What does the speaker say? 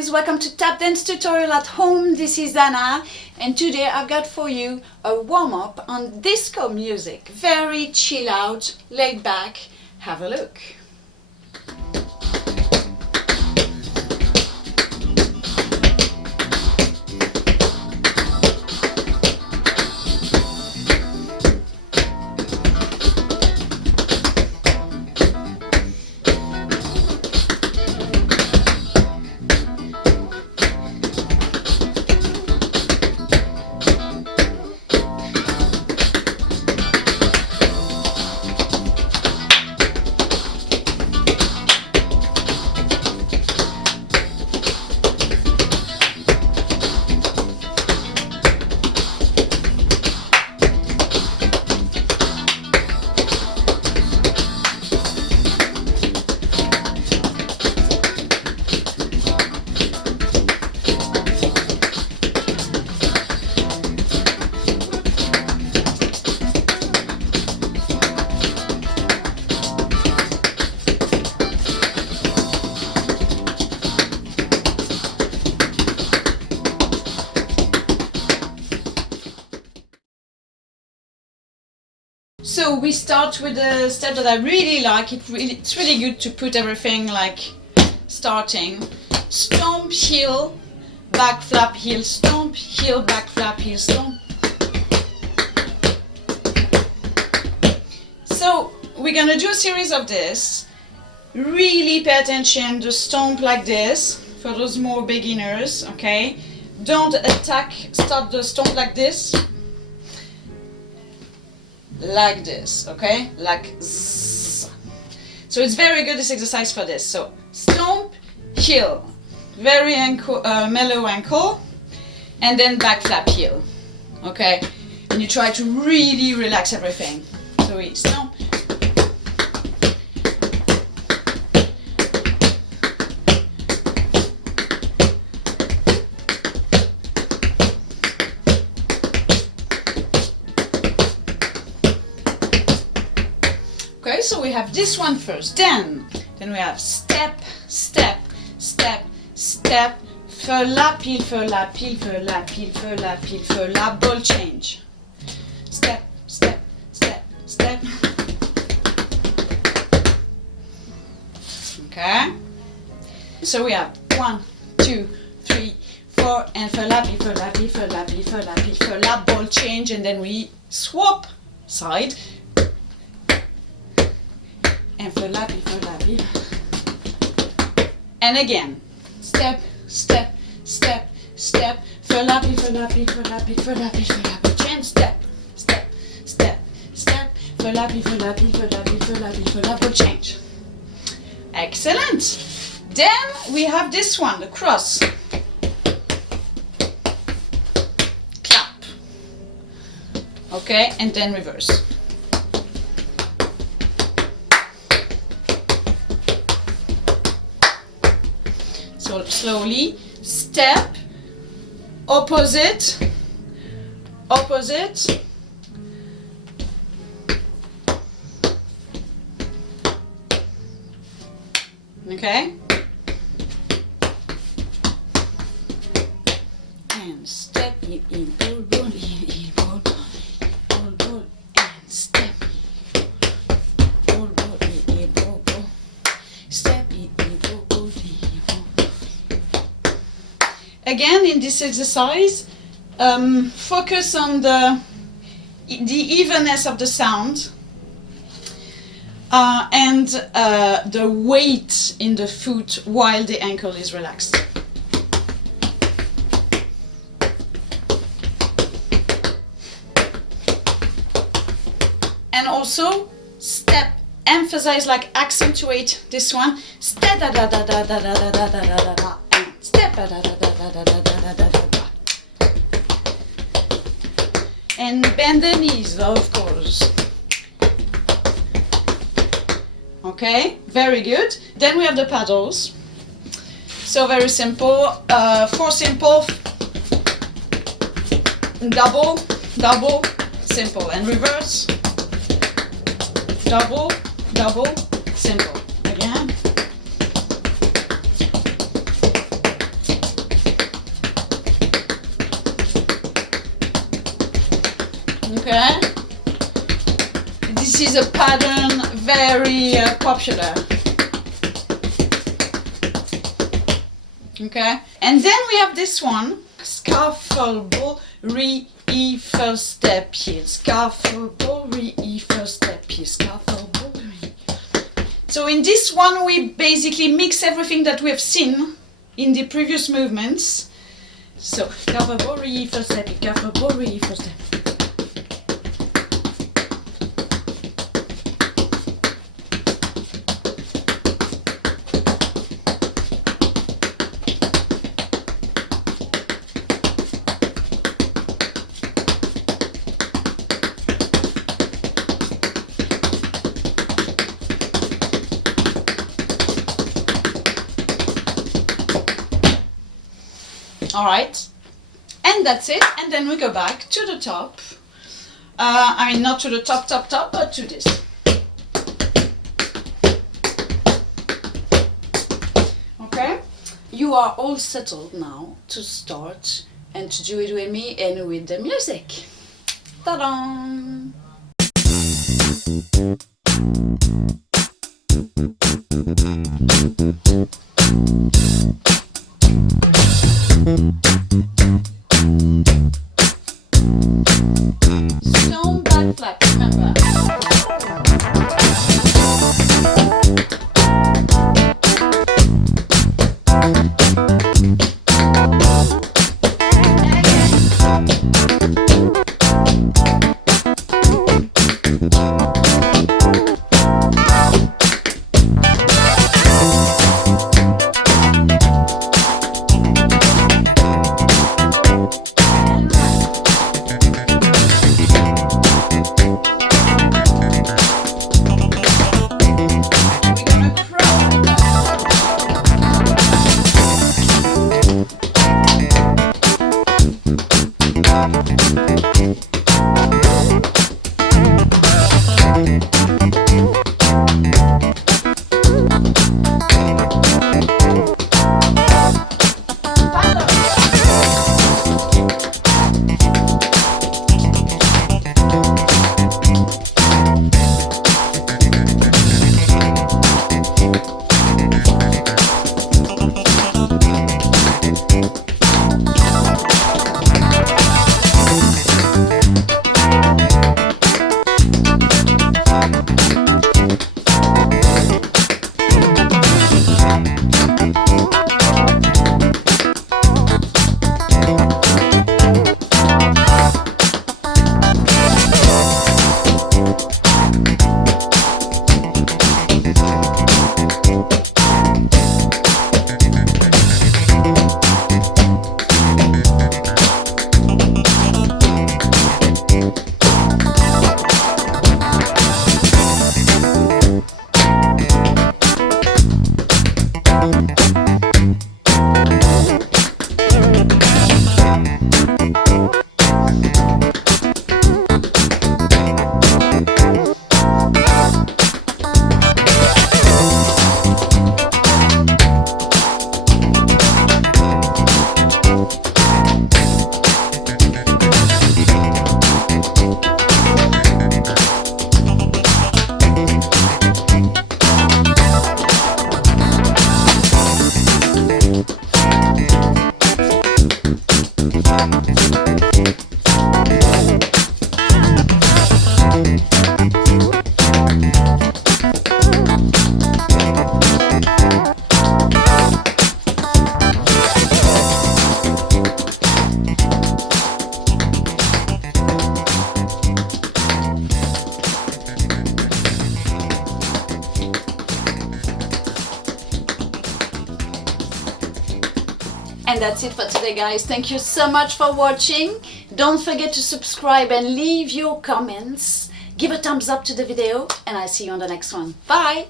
guys, welcome to Tap Dance Tutorial at Home. This is Anna and today I've got for you a warm-up on disco music. Very chill out, laid back. Have a look. So we start with a step that I really like. It's really good to put everything like starting. Stomp, heel, back flap, heel, stomp, heel, back flap, heel, stomp. So we're gonna do a series of this. Really pay attention to stomp like this for those more beginners, okay? Don't start the stomp like this. Like this, okay? Like zzz. So it's very good, this exercise for this. So stomp, heel, very mellow ankle, and then back flap heel, okay? And you try to really relax everything. So we stomp. Okay, so we have this one first, then we have step, step, step, step, verlap, heel, verlap, heel, verlap, heel, verlap, heel, verlap, ball change. Step, step, step, step. Okay, so we have 1, 2, 3, 4, and verlap, heel, verlap, heel, verlap, heel, verlap, heel, verlap, ball change, and then we swap side. And verlap, verlap, and again, step, step, step, step, verlap, verlap, verlap, verlap, verlap, change, step, step, step, step, verlap, verlap, verlap, verlap, verlap, change. Excellent. Then we have this one, the cross. Clap. Okay, and then reverse. So slowly, step, opposite, opposite, okay, and step, in, ball, ball, in, ball, ball, ball, and step, ball, ball, in, ball, ball, step, in, ball, ball, in. Again, in this exercise, focus on the evenness of the sound and the weight in the foot while the ankle is relaxed. And also, step, emphasize, like accentuate this one. Step da da da da da da da da da da da. Step da da da da da da da da da da. And bend the knees, of course. Okay, very good. Then we have the paddles. So very simple. 4 simple, double, double, simple, and reverse. Double, double, simple. Again. Okay? This is a pattern very popular. Okay? And then we have this one, scaffold, re, e, first step here. Scaffold, re, e, first step here. Scaffold, re. So in this one we basically mix everything that we have seen in the previous movements. So, scaffold, re, first step, scaffold, re, first step. Alright, and that's it, and then we go back to the top. I mean, not to the top, but to this. Okay, you are all settled now to start and to do it with me and with the music. Ta-da! Stone back flap, remember. And that's it for today, guys. Thank you so much for watching. Don't forget to subscribe and leave your comments. Give a thumbs up to the video, and I'll see you on the next one. Bye!